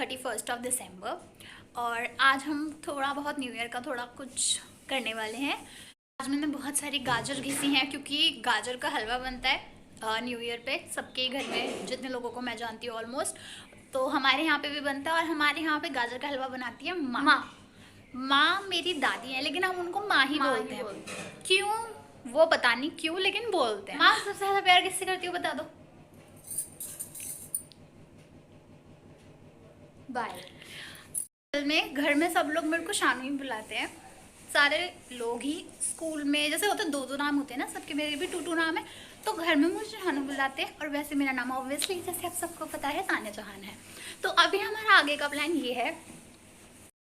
31 और आज हम थोड़ा बहुत न्यू ईयर का थोड़ा कुछ करने वाले हैं। आज मैंने बहुत सारी गाजर घिसी हैं क्योंकि गाजर का हलवा बनता है न्यू ईयर पे सबके घर में, जितने लोगों को मैं जानती हूँ ऑलमोस्ट। तो हमारे यहाँ पे भी बनता है और हमारे यहाँ पे गाजर का हलवा बनाती है माँ मेरी दादी है, लेकिन हम उनको माँ ही बोलते हैं। क्यों वो पता नहीं क्यों, लेकिन बोलते हैं। माँ सबसे ज़्यादा प्यार किससे करती हो बता दो? बाय। में घर में सब लोग मेरे को शानू ही बुलाते हैं, सारे लोग ही। स्कूल में जैसे होते दो नाम होते हैं ना सबके, मेरे भी टूटू नाम है, तो घर में मुझे शानू बुलाते हैं। और वैसे मेरा नाम ऑब्वियसली जैसे आप सबको पता है तान्या चौहान है। तो अभी हमारा आगे का प्लान ये है,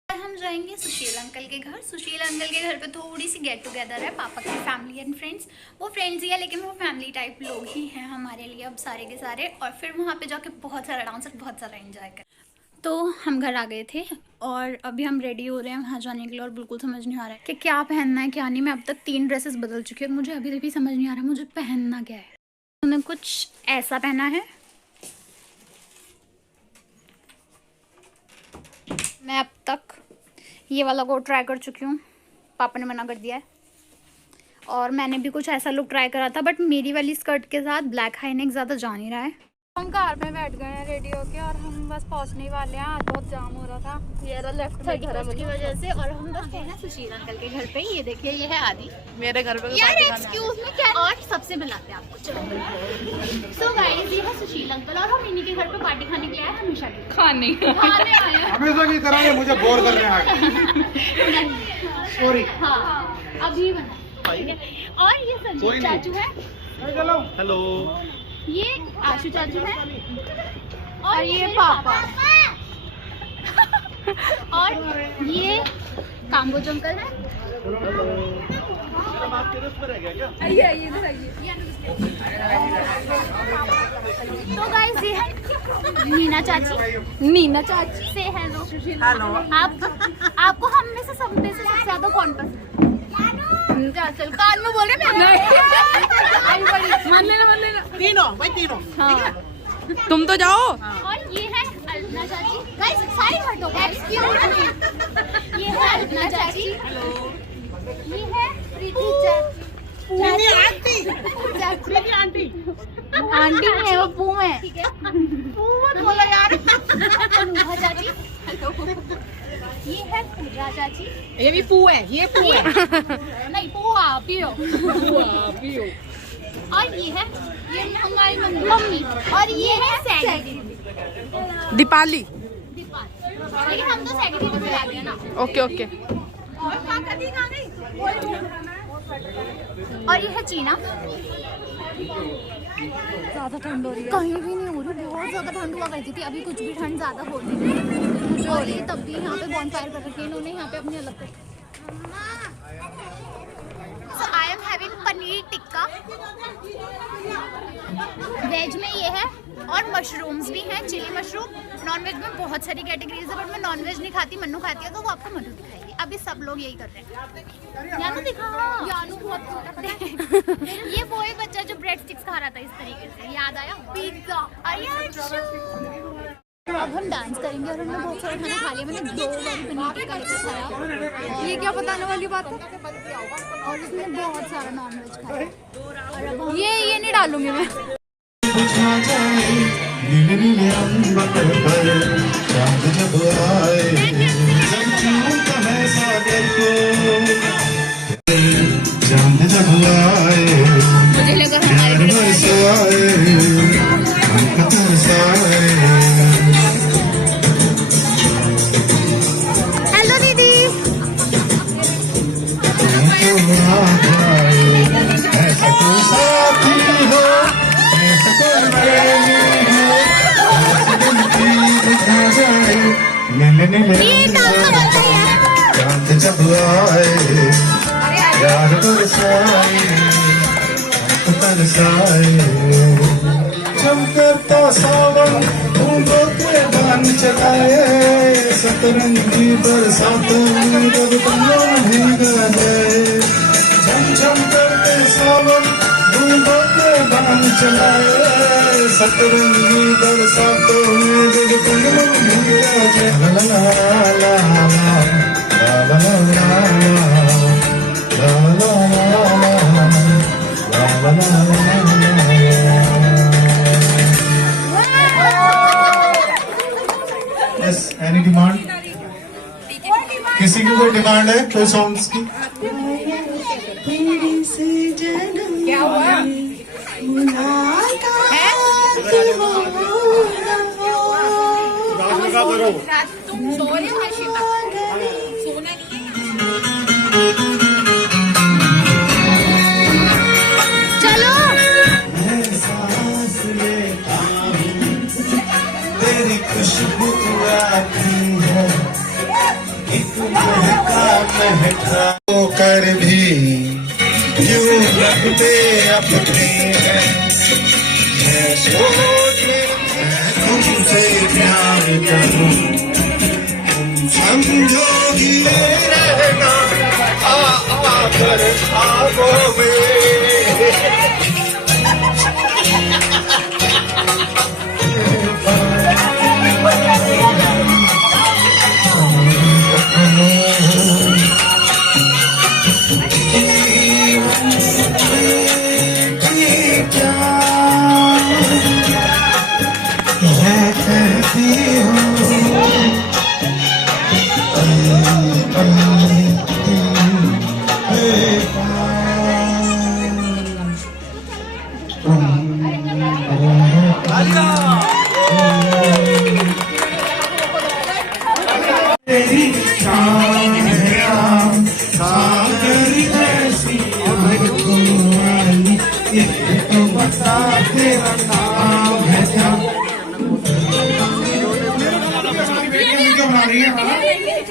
हम जाएंगे सुशील अंकल के घर। सुशील अंकल के घर पे थोड़ी सी गेट टुगेदर है, पापा की फैमिली एंड फ्रेंड्स। वो फ्रेंड्स ही है लेकिन वो फैमिली टाइप लोग ही हैं हमारे लिए अब सारे के सारे। और फिर वहाँ पे जाके बहुत सारा डांस और बहुत सारा एंजॉय कर। तो हम घर आ गए थे और अभी हम रेडी हो रहे हैं वहाँ जाने के लिए। और बिल्कुल समझ नहीं आ रहा है कि क्या पहनना है क्या नहीं। मैं अब तक 3 ड्रेसेस बदल चुकी हूँ और मुझे अभी भी समझ नहीं आ रहा मुझे पहनना क्या है। उन्होंने कुछ ऐसा पहना है, मैं अब तक ये वाला कोट ट्राई कर चुकी हूँ, पापा ने मना कर दिया है। और मैंने भी कुछ ऐसा लुक ट्राई करा था बट मेरी वाली स्कर्ट के साथ ब्लैक हाई नेक ज़्यादा जा नहीं रहा है। हम कार में बैठ गए हैं रेडी होके और हम बस पहुंचने वाले हैं। आज बहुत जाम हो रहा था, ये रहा लेफ्ट साइड घर की वजह से। और हम बस गए हैं सुशील अंकल के घर पे। ये देखिए ये है आदि, मेरे घर पे यार एक्सक्यूज मी क्या। और सबसे मिलाते हैं आपको, चलो। सो गाइस ये है सुशील अंकल और हम इन्हीं के घर पे पार्टी खाने के लिए आए, हमेशा की खाने आए हैं। हमेशा की तरह मुझे बोर कर रहे हैं। सॉरी। हाँ अभी बना, ठीक है। और ये संजय चाचू है, हेलो। ये आशु चाचू है और ये पापा और ये काम्बोज अंकल है। तो गाइस ये है मीना चाची से हेलो। आपको हम में से सब में से सबसे ज्यादा कौन पसंद है? चल कान में बोल रहे मान लेना तीनों भाई तीनों। हाँ। तुम तो जाओ। और ये है अल्पना चाची। गाइस सारी हटो, एक्सक्यूज। ये है अल्पना चाची, ये है प्रीति चाची, आंटी नहीं है वो पू है, ठीक है। पू मत बोलो यार। अनुभा चाची, ये है पूजा चाची। ये भी पू है, ये पू है। नहीं पुआ पियो। और ये है हमारी मम्मी। और ये है सैडी दीपाली। लेकिन हम तो सैडी दीदी बुला दिया ना। Okay okay. और ये है चीना। ज्यादा ठंड हो रही है, कहीं भी नहीं हो रही, बहुत ज्यादा ठंड हुआ करती थी, अभी कुछ भी ठंड ज्यादा होती नहीं। और ये तब भी यहाँ पे बॉनफायर कर रखी है इन्होंने, यहाँ पे अपनी अलग करके। So I am having paneer tikka, veg में ये है और मशरूम्स भी हैं, चिली मशरूम। नॉन वेज में बहुत सारी कैटेगरीज है बट मैं नॉन वेज नहीं खाती, मन्नू खाती है, तो वो आपको मन्नू दिखाएगी। अभी सब लोग यही कर रहे हैं। यानू दिखा, यानू बहुत ये वो ही बच्चा जो ब्रेड स्टिक्स खा रहा था इस तरीके से, याद आया? पिज्जा। अब हम डांस करेंगे और हमने बहुत सारा खाना खा लिया। मैंने 2 बार पनीर टिक्का लेकर खाया। ये क्या बताने वाली बात है? और उसमें बहुत सारा नॉन वेज खाया। और अब हम ये नहीं डालूंगी मैं। मुझे लगा हेलो दीदी। ये डांस जब आए यार बरसाए चमकता सावन बूंदों के बान चलाए, सतरंगी बरसातों में जब तन्ना भीगा जाए। झमझम करते सावन बूंदों के बान चलाए सतरंगी बरसातों में जब तंगों भीगा जाए ला ला ला ला ला ला ला ला यस एनी डिमांड किसी की कोई डिमांड है कोई सॉन्ग्स की क्या हुआ तुम सो रहे हो हर्षिता सोना नहीं चलो सांस लेता हूं तेरी खुशबू आती है एक महका कर भी यूं लगते अपने हैं मैं सोच मैं तुमसे प्यार करूं तुम समझोगी रहना आकर ख्वाबों में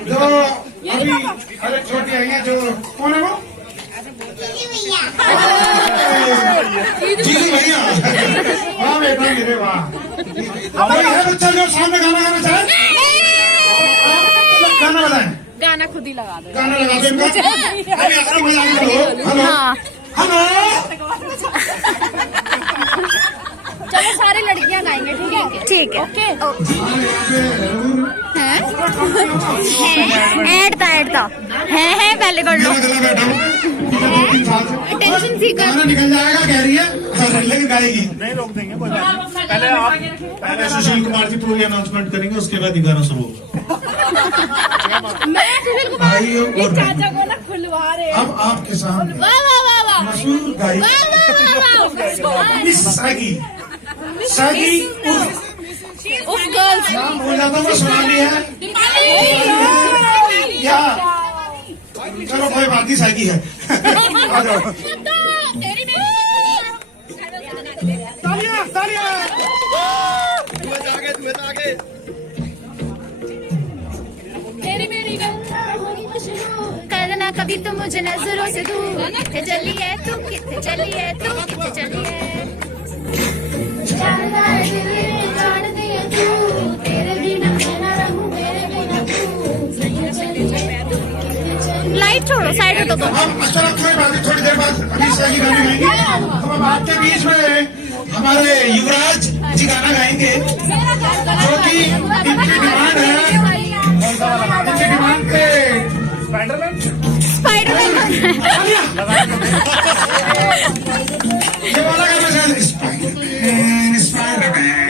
जो अभी अरे छोटी आई है जो कौन है वो जी भैया वाह बेटा मेरे वाह भाई है बच्चा जो सामने गाना गाना चाहे गाना बताएं गाना खुद ही लगा दो गाना लगा दे अरे असली मजा आ गया हेलो हेलो चलो सारी लड़कियां गाएंगे ठीक है ओके ऐड था है पहले कर लो टेंशन सी गाना निकल जाएगा कह रही है लेकिन गाएगी नहीं रोक देंगे कोई बात नहीं पहले सुशील कुमार जी पूरी अनाउंसमेंट करेंगे उसके बाद ही गाना शुरू होगा मैं सुशील कुमार ये चाचा को ना खुलवा रहे अब आपके सामने मशहूर गायिका मिस सागी उस गर्ल्स नाम भूल जाता हूँ सुनानी है क्या चलो कोई बात नहीं सागी है आ जाओ तालियां तालियां आगे करना कभी तो मुझे नजरों से दूर कितने चली है तू कितने चली है तू कितने चली है लाइट छोड़ो साइड हटो तो हम चलो कोई बात नहीं थोड़ी देर बाद अभी सागी गाना गाएंगे हम आपके बीच में हमारे युवराज जी गाना गाएंगे जो कि इनकी डिमांड है इनकी डिमांड पे स्पाइडरमैन ये वाला गाना शायद स्पाइडरमैन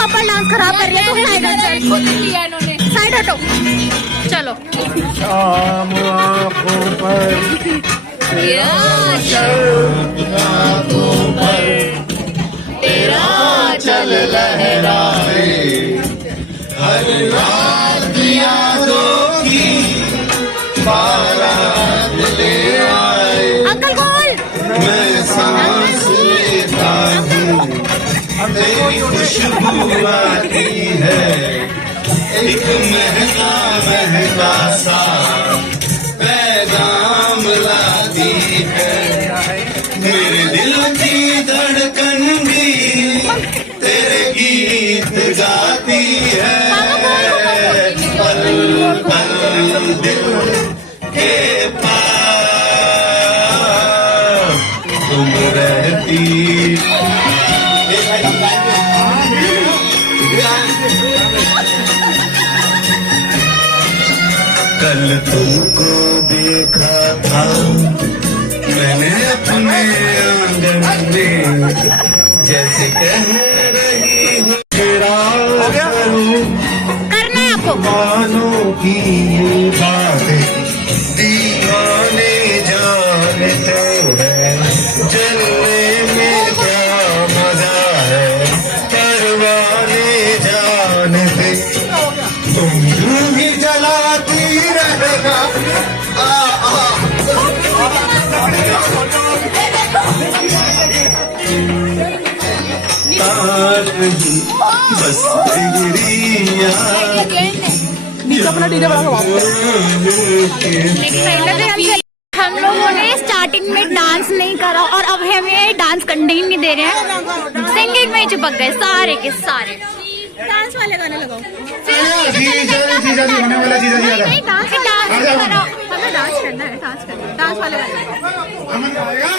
कपल डांस खराब कर रही है तो साइड हटो साइड हटो चलो शाम आँखों पर तेरा चल लहराए हर रात यादों की बारात ले आए अंकल गोल मैं सांस लेता हूँ तेरी खुशबू आती है एक महका महका सा पैगाम लाती है, मेरे दिल की धड़कन भी तेरे गीत गाती है, पल पल दिल के पास तुम रहती। कल तुमको देखा था मैंने अपने आंगन में, जैसे कह रही हूँ करना है आपको। मानो की ये बातें दीवाने जानते हैं, जलने में क्या मजा है परवाने जानते, तुम यूं ही जलाती रहना। बस हम लोगों ने स्टार्टिंग में डांस नहीं करा और अब हमें डांस करने ही नहीं दे रहे हैं, सिंगिंग में ही चिपक गए सारे के सारे। डांस वाले गाने लगाओ। जीजा जी होने वाला, जीजा जी वाला। नहीं डांस करो, हमें डांस करना है, डांस करना है, डांस वाले गाने लगाओ। अमन आएगा।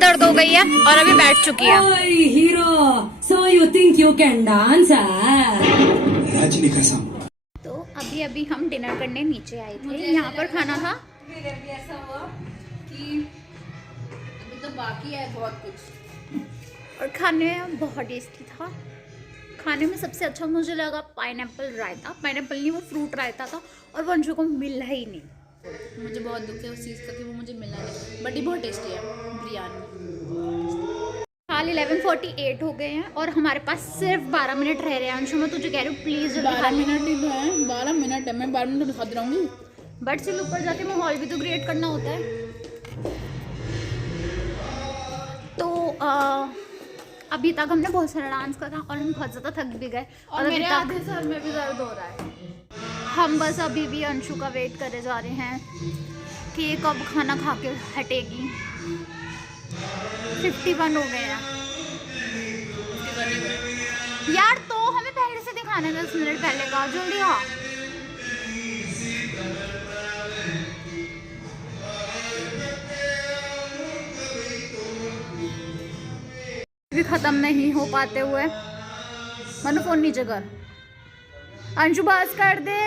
दर्द हो गई है और अभी बैठ चुकी है। Hero, so you think you can dance? Rajni कसम। तो अभी अभी हम डिनर करने नीचे आए थे, यहाँ पर खाना था। ऐसा हुआ कि अभी तो बाकी है बहुत कुछ, और खाने में बहुत टेस्टी था। खाने में सबसे अच्छा मुझे लगा पाइनएप्पल रायता। पाइनएप्पल नहीं, वो फ्रूट रायता था और वो अंशु को मिला ही नहीं। मुझे बहुत दुख है उस चीज़ का कि वो मुझे मिला नहीं, बट ये बहुत टेस्टी है बिरयानी। हाल 11:48 हो गए हैं और हमारे पास सिर्फ 12 मिनट रह रहे हैं। अंशु मैं तुझे कह रही हूँ प्लीज़ जल्दी 12 मिनट ही तो है, 12 मिनट है, मैं 12 मिनट में खाती रहूँगी। बट सिर्फ ऊपर जाके माहौल भी तो क्रिएट करना होता है। तो अभी तक हमने बहुत सारा डांस करा और हम बहुत ज़्यादा थक भी गए और मेरे आधे सर में भी दर्द हो रहा है। हम बस अभी भी अंशु का वेट करे जा रहे हैं कि ये कब खाना खा के हटेगी। 51 हो गए हैं यार, तो हमें पहले से दिखाना है 10 मिनट पहले का। जल्दी हाँ, भी खत्म नहीं हो पाते हुए। मनु फोन नीचे कर, अंशु बस कर दे,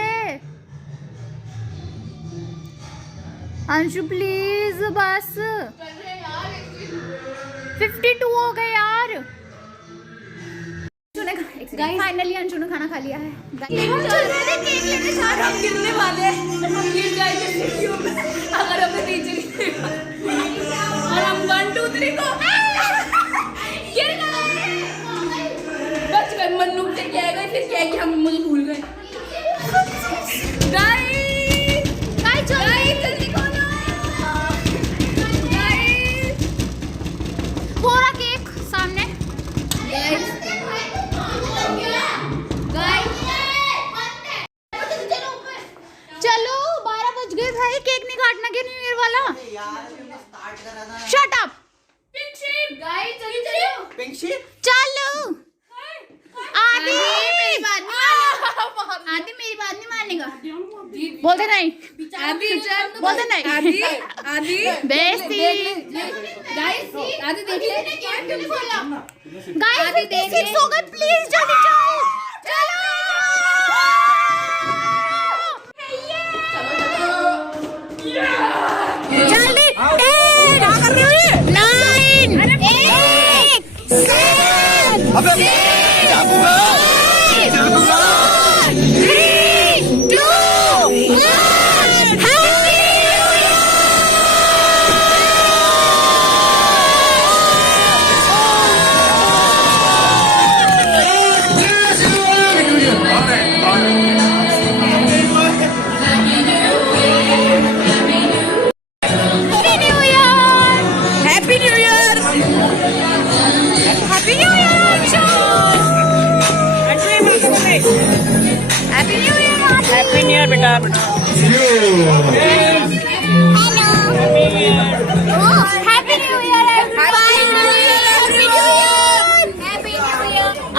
अंशु प्लीज बस। 52 हो गए यार। फाइनली अंशु ने खाना खा लिया है। केक लेने हम गिरने वाले हैं, हम गिर जाएंगे अगर हमें नीचे और हम 1 2 3 को गिर गए। बच गए, मन्नू से क्या गए, फिर क्या कि हम मुझे भूल गए। जल्दी खोलो पूरा केक सामने। चलो 12 बज गए भाई, केक नहीं काटना क्या न्यू ईयर वाला? Shut up. गाइस चलो चलो पिंक शीट चलो आदि मेरी बात नहीं मानेगा। बोलते नहीं बोलते नहीं आदि बेइज्जती। गाइस आदि देख ले गाइस 56 हो गए, प्लीज जल्दी जाओ। चलो जल्दी 8 9 हैप्पी न्यू ईयर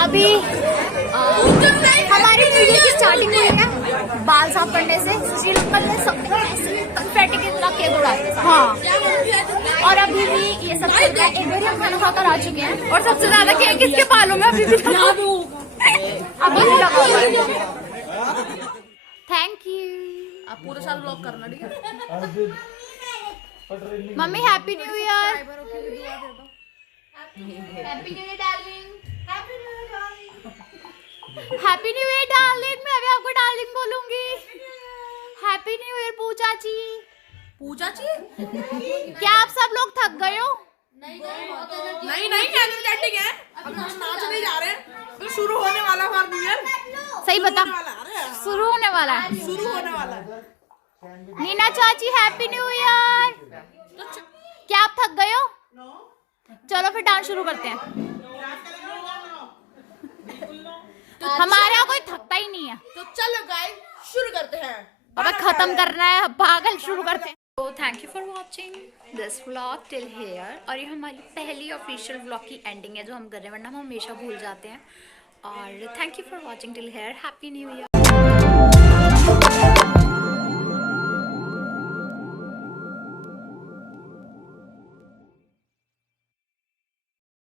अभी हमारी न्यू ईयर की स्टार्टिंग हुई है बाल साफ करने से। श्रीलंका में सब कंफेटी के साथ केक उड़ाते हैं। हाँ, और अभी भी ये सब चल रहा है। एक बार हम खाना खाकर आ चुके हैं और सबसे ज्यादा केक किसके बालों में अभी भी थैंक यू। आप पूरे साल ब्लॉग करना ठीक है। Mummy happy new year. Happy new year darling. Happy new year darling. मैं भी आपको डार्लिंग बोलूंगी। हैप्पी न्यू ईयर पूजा जी। पूजा जी क्या आप सब लोग थक गए हो? नहीं कैंडल कैटिंग है, अब हम नाचने जा रहे हैं तो शुरू होने वाला हमारा न्यू ईयर। सही बता, शुरू होने वाला है। शुरू होने वाला है। नीना चाची हैप्पी न्यू ईयर। क्या आप थक गए हो? चलो फिर डांस शुरू करते हैं। हमारे यहाँ कोई थकता ही नहीं है। तो चलो गाइस शुरू करते हैं। अब खत्म करना है पागल, शुरू करते हैं। तो thank you for watching this vlog till here. और ये हमारी पहली ऑफिशियल व्लॉग की एंडिंग है जो हम कर रहे हैं, वरना हम हमेशा भूल जाते हैं। और thank you for watching till here. Happy new year.